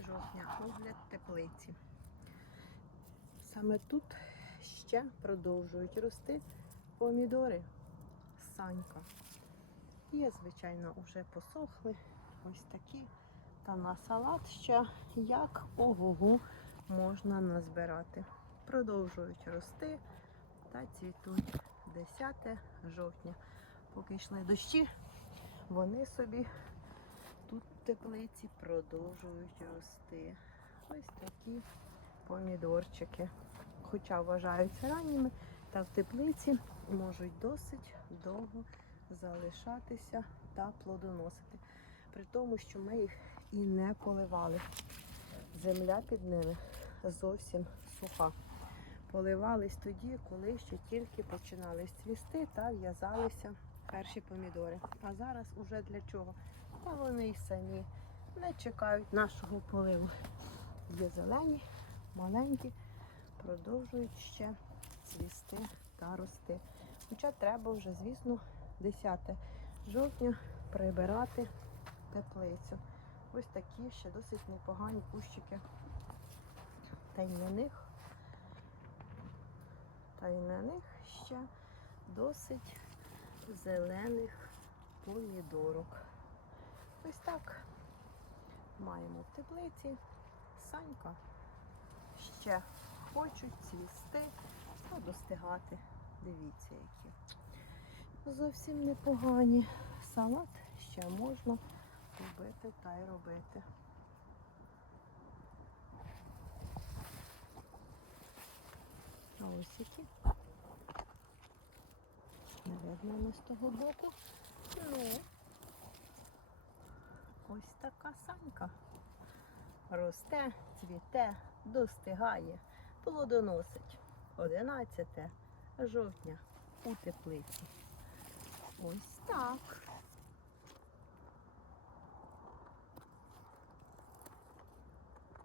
жовтня, огляд теплиці. Саме тут ще продовжують рости помідори Санька. Є, звичайно, вже посохли. Ось такі. Та на салат ще як ого можна назбирати. Продовжують рости та цвітуть 10 жовтня. Поки йшли дощі, вони собі теплиці продовжують рости. Ось такі помідорчики. Хоча вважаються ранніми, та в теплиці можуть досить довго залишатися та плодоносити. При тому, що ми їх і не поливали. Земля під ними зовсім суха. Поливались тоді, коли ще тільки починали цвісти та в'язалися перші помідори. А зараз уже для чого? Та вони й самі не чекають нашого поливу. Є зелені, маленькі, продовжують ще цвісти та рости. Хоча треба вже, звісно, 10 жовтня прибирати теплицю. Ось такі ще досить непогані кущики. Та й на них, та й на них ще досить зелених помідорок. Ось так маємо в теплиці. Санька ще хочуть цвісти та достигати. Дивіться, які. Зовсім непогані. Салат ще можна робити та й робити. А ось які. Не з того боку. Ну, ось така санька. Росте, цвіте, достигає, плодоносить. 11 жовтня у теплиці. Ось так.